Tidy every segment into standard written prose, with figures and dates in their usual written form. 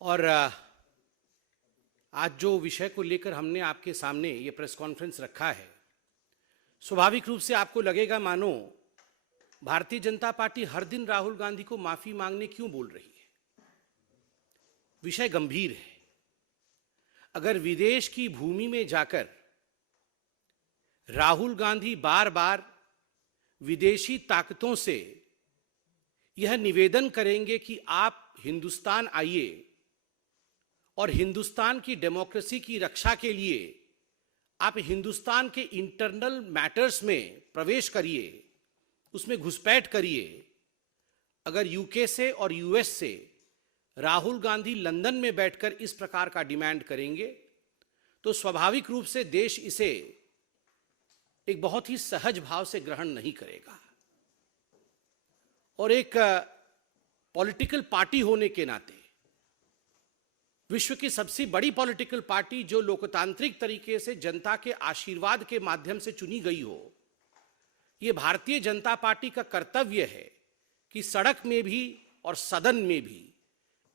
और आज जो विषय को लेकर हमने आपके सामने ये प्रेस कॉन्फ्रेंस रखा है, स्वाभाविक रूप से आपको लगेगा मानो भारतीय जनता पार्टी हर दिन राहुल गांधी को माफी मांगने क्यों बोल रही है। विषय गंभीर है। अगर विदेश की भूमि में जाकर राहुल गांधी बार बार विदेशी ताकतों से यह निवेदन करेंगे कि आप हिंदुस्तान आइए और हिंदुस्तान की डेमोक्रेसी की रक्षा के लिए आप हिंदुस्तान के इंटरनल मैटर्स में प्रवेश करिए, उसमें घुसपैठ करिए। अगर यूके से और यूएस से राहुल गांधी लंदन में बैठकर इस प्रकार का डिमांड करेंगे तो स्वाभाविक रूप से देश इसे एक बहुत ही सहज भाव से ग्रहण नहीं करेगा। और एक पॉलिटिकल पार्टी होने के नाते, विश्व की सबसे बड़ी पॉलिटिकल पार्टी जो लोकतांत्रिक तरीके से जनता के आशीर्वाद के माध्यम से चुनी गई हो, यह भारतीय जनता पार्टी का कर्तव्य है कि सड़क में भी और सदन में भी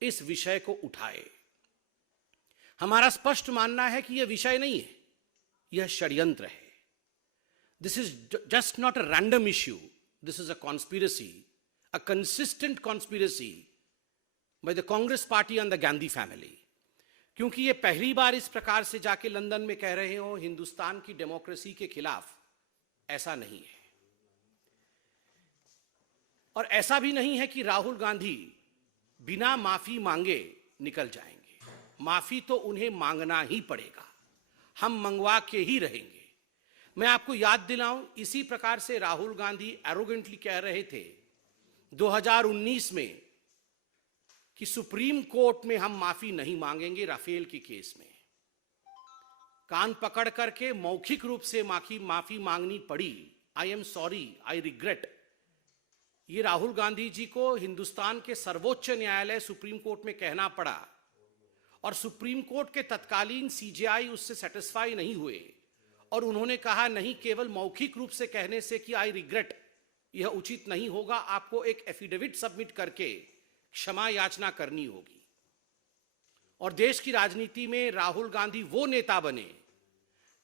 इस विषय को उठाए। हमारा स्पष्ट मानना है कि यह विषय नहीं है, यह षड्यंत्र है। This is just not a random issue, this is a conspiracy, a consistent conspiracy by the Congress party and the Gandhi family. क्योंकि ये पहली बार इस प्रकार से जाके लंदन में कह रहे हो हिंदुस्तान की डेमोक्रेसी के खिलाफ, ऐसा नहीं है। और ऐसा भी नहीं है कि राहुल गांधी बिना माफी मांगे निकल जाएंगे। माफी तो उन्हें मांगना ही पड़ेगा, हम मंगवा के ही रहेंगे। मैं आपको याद दिलाऊं, इसी प्रकार से राहुल गांधी एरोगेंटली कह रहे थे 2019 में कि सुप्रीम कोर्ट में हम माफी नहीं मांगेंगे राफेल के केस में। कान पकड़ करके मौखिक रूप से माफी मांगनी पड़ी। I am sorry, I regret. ये राहुल गांधी जी को हिंदुस्तान के सर्वोच्च न्यायालय सुप्रीम कोर्ट में कहना पड़ा और सुप्रीम कोर्ट के तत्कालीन सीजेआई उससे सेटिस्फाई नहीं हुए और उन्होंने कहा नहीं, केवल मौखिक रूप से कहने से कि आई रिग्रेट यह उचित नहीं होगा, आपको एक एफिडेविट सबमिट करके क्षमा याचना करनी होगी। और देश की राजनीति में राहुल गांधी वो नेता बने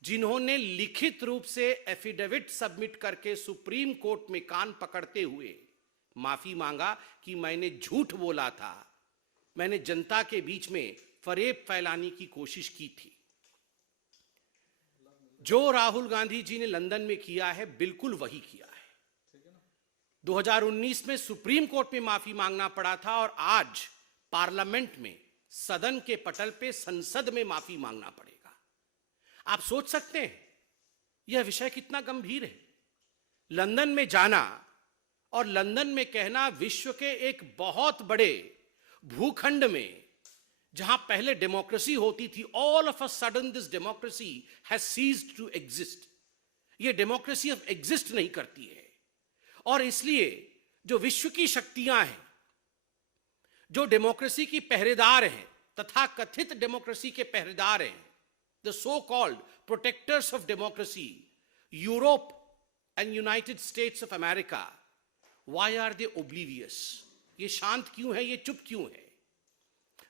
जिन्होंने लिखित रूप से एफिडेविट सबमिट करके सुप्रीम कोर्ट में कान पकड़ते हुए माफी मांगा कि मैंने झूठ बोला था, मैंने जनता के बीच में फरेब फैलाने की कोशिश की थी। जो राहुल गांधी जी ने लंदन में किया है, बिल्कुल वही किया है। 2019 में सुप्रीम कोर्ट में माफी मांगना पड़ा था और आज पार्लियामेंट में, सदन के पटल पे, संसद में माफी मांगना पड़ेगा। आप सोच सकते हैं यह विषय कितना गंभीर है। लंदन में जाना और लंदन में कहना, विश्व के एक बहुत बड़े भूखंड में जहां पहले डेमोक्रेसी होती थी, all of a sudden this democracy has ceased to exist. ये डेमोक्रेसी अब एग्जिस्ट नहीं करती है। और इसलिए जो विश्व की शक्तियां हैं, जो डेमोक्रेसी की पहरेदार हैं, तथा कथित डेमोक्रेसी के पहरेदार हैं, the so called protectors of democracy, Europe and United States of America, why are they oblivious? ये शांत क्यों है, ये चुप क्यों है?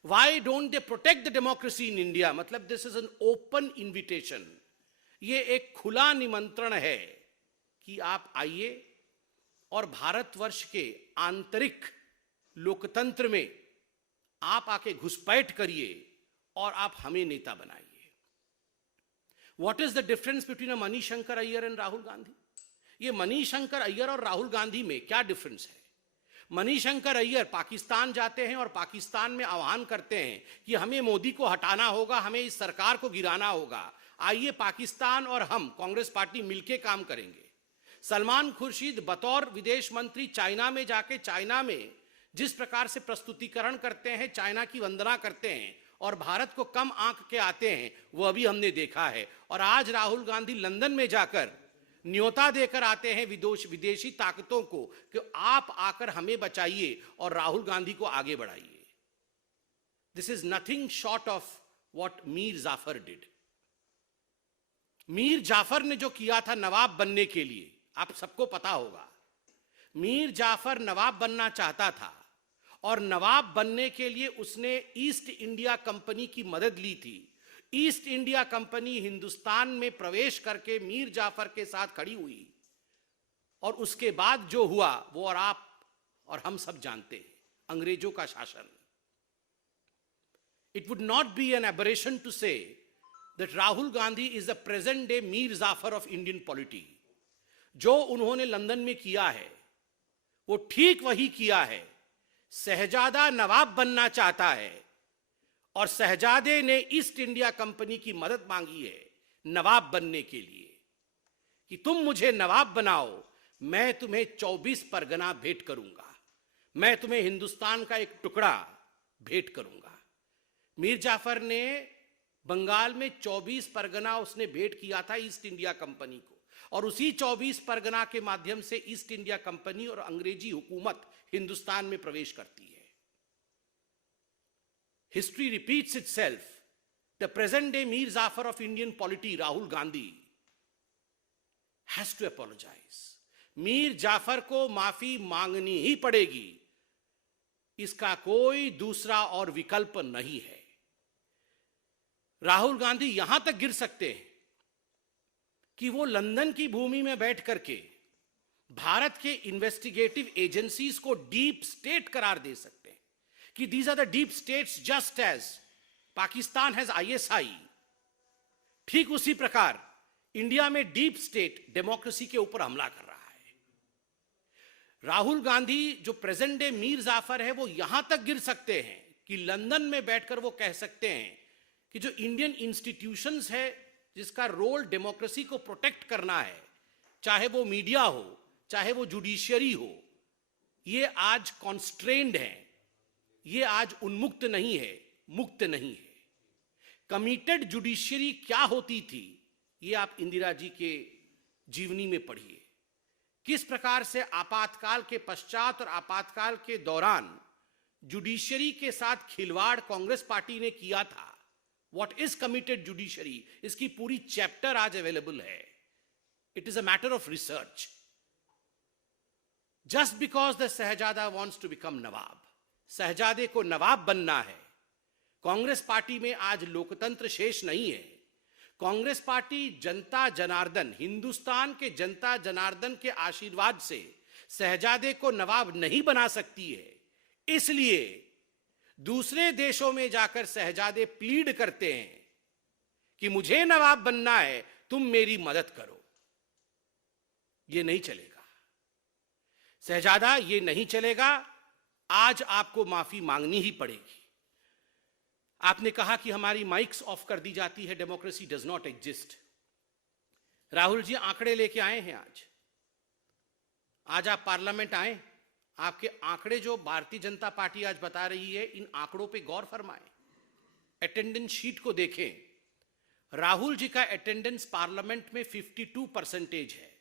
Why don't they protect the democracy in India? मतलब this is an open invitation. ये एक खुला निमंत्रण है कि आप आइए और भारतवर्ष के आंतरिक लोकतंत्र में आप आके घुसपैठ करिए और आप हमें नेता बनाइए। What is the difference between a Manishankar Iyer and Rahul Gandhi? ये मनीशंकर अय्यर और राहुल गांधी में क्या डिफरेंस है? मनीशंकर अय्यर पाकिस्तान जाते हैं और पाकिस्तान में आह्वान करते हैं कि हमें मोदी को हटाना होगा, हमें इस सरकार को गिराना होगा, आइए पाकिस्तान और हम कांग्रेस पार्टी मिलकर काम करेंगे। सलमान खुर्शीद बतौर विदेश मंत्री चाइना में जाके, चाइना में जिस प्रकार से प्रस्तुतिकरण करते हैं, चाइना की वंदना करते हैं और भारत को कम आंक के आते हैं, वो अभी हमने देखा है। और आज राहुल गांधी लंदन में जाकर न्योता देकर आते हैं विदेशी ताकतों को कि आप आकर हमें बचाइए और राहुल गांधी को आगे बढ़ाइए। This is nothing short of what Mir Jafar did. Mir Jafar ने जो किया था नवाब बनने के लिए, आप सबको पता होगा। मीर जाफर नवाब बनना चाहता था और नवाब बनने के लिए उसने ईस्ट इंडिया कंपनी की मदद ली थी। ईस्ट इंडिया कंपनी हिंदुस्तान में प्रवेश करके मीर जाफर के साथ खड़ी हुई और उसके बाद जो हुआ वो और आप और हम सब जानते हैं, अंग्रेजों का शासन। It would not be an aberration to say that Rahul Gandhi is the present day Mir Jafar of Indian polity. जो उन्होंने लंदन में किया है वो ठीक वही किया है। शहजादा नवाब बनना चाहता है और शहजादे ने ईस्ट इंडिया कंपनी की मदद मांगी है नवाब बनने के लिए कि तुम मुझे नवाब बनाओ, मैं तुम्हें 24 परगना भेंट करूंगा, मैं तुम्हें हिंदुस्तान का एक टुकड़ा भेंट करूंगा। मीर जाफर ने बंगाल में 24 परगना उसने भेंट किया था ईस्ट इंडिया कंपनी को, और उसी 24 परगना के माध्यम से ईस्ट इंडिया कंपनी और अंग्रेजी हुकूमत हिंदुस्तान में प्रवेश करती है। History repeats itself. The present day Mir Jafar of Indian polity Rahul Gandhi has to apologise. Mir Jafar को माफी मांगनी ही पड़ेगी, इसका कोई दूसरा और विकल्प नहीं है। राहुल गांधी यहां तक गिर सकते हैं कि वो लंदन की भूमि में बैठ करके भारत के इन्वेस्टिगेटिव एजेंसीज को डीप स्टेट करार दे सकते हैं कि these are the deep states just as Pakistan has ISI. ठीक उसी प्रकार इंडिया में डीप स्टेट डेमोक्रेसी के ऊपर हमला कर रहा है। राहुल गांधी जो प्रेजेंट डे मीर जाफर है वो यहां तक गिर सकते हैं कि लंदन में बैठकर वो कह सकते हैं कि जो इंडियन इंस्टीट्यूशंस है जिसका रोल डेमोक्रेसी को प्रोटेक्ट करना है, चाहे वो मीडिया हो चाहे वो जुडिशियरी हो, ये आज कॉन्स्ट्रेन्ड है, ये आज उन्मुक्त नहीं है, मुक्त नहीं है। कमिटेड जुडिशियरी क्या होती थी ये आप इंदिरा जी के जीवनी में पढ़िए। किस प्रकार से आपातकाल के पश्चात और आपातकाल के दौरान जुडिशियरी के साथ खिलवाड़ कांग्रेस पार्टी ने किया था। What is committed judiciary? इसकी पूरी चैप्टर आज अवेलेबल है। It is a matter of research. Just because the Shahzada wants to become नवाब, शहजादे को नवाब बनना है। कांग्रेस पार्टी में आज लोकतंत्र शेष नहीं है। कांग्रेस पार्टी जनता जनार्दन, हिंदुस्तान के जनता जनार्दन के आशीर्वाद से शहजादे को नवाब नहीं बना सकती है। इसलिए दूसरे देशों में जाकर शहजादे प्लीड करते हैं कि मुझे नवाब बनना है, तुम मेरी मदद करो। ये नहीं चलेगा शहजादा, ये नहीं चलेगा। आज आपको माफी मांगनी ही पड़ेगी। आपने कहा कि हमारी माइक्स ऑफ कर दी जाती है, democracy does not exist. Rahul ji आंकड़े लेके आए हैं आज आप पार्लियामेंट आए। आपके आंकड़े जो भारतीय जनता पार्टी आज बता रही है, इन आंकड़ों पे गौर फरमाएं। अटेंडेंस शीट को देखें। राहुल जी का अटेंडेंस पार्लियामेंट में 52% है,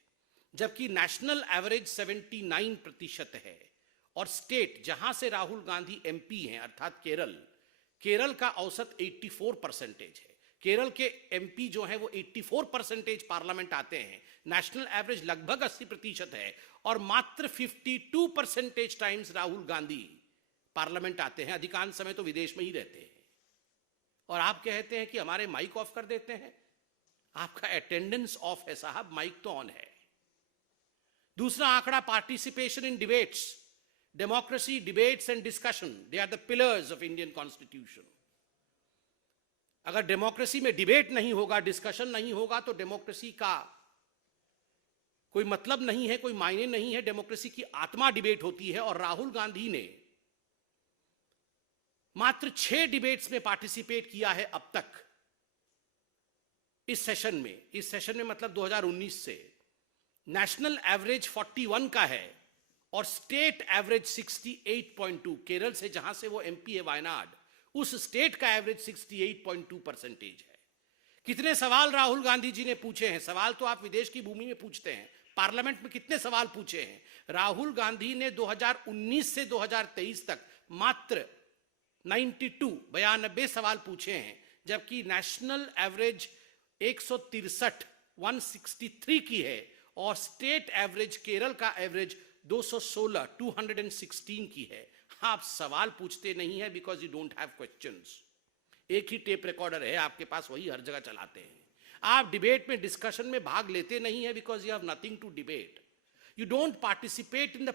जबकि नेशनल एवरेज 79% है। और स्टेट जहां से राहुल गांधी एमपी हैं अर्थात केरल का औसत 84% है। केरल के एमपी जो हैं वो 84% पार्लियामेंट आते हैं। नेशनल एवरेज लगभग 80% है और मात्र 52% टाइम्स राहुल गांधी पार्लियामेंट आते हैं। अधिकांश समय तो विदेश में ही रहते हैं। और आप कहते हैं कि हमारे माइक ऑफ कर देते हैं। आपका अटेंडेंस ऑफ है साहब, माइक तो ऑन है। दूसरा आंकड़ा participation in debates. Democracy, debates and discussion, they are the pillars of Indian constitution. अगर डेमोक्रेसी में डिबेट नहीं होगा, डिस्कशन नहीं होगा, तो डेमोक्रेसी का कोई मतलब नहीं है, कोई मायने नहीं है। डेमोक्रेसी की आत्मा डिबेट होती है। और राहुल गांधी ने मात्र 6 डिबेट्स में पार्टिसिपेट किया है अब तक इस सेशन में मतलब 2019 से। नेशनल एवरेज 41 का है और स्टेट एवरेज 68.2। केरल से जहां से वो एमपी है वायनाड, उस स्टेट का एवरेज 68.2% है। कितने सवाल राहुल गांधी जी ने पूछे हैं? सवाल तो आप विदेश की भूमि में पूछते हैं, पार्लियामेंट में कितने सवाल पूछे हैं? राहुल गांधी ने 2019 से 2023 तक मात्र 92 सवाल पूछे हैं, जबकि नेशनल एवरेज 163 की है और स्टेट एवरेज केरल का एवरेज 216 की है। आप सवाल पूछते नहीं है because you don't have questions. एक ही टेप रिकॉर्डर है आपके पास, वही हर जगह चलाते हैं। आप डिबेट में, डिस्कशन में भाग लेते नहीं है because you have nothing to debate. You don't participate in the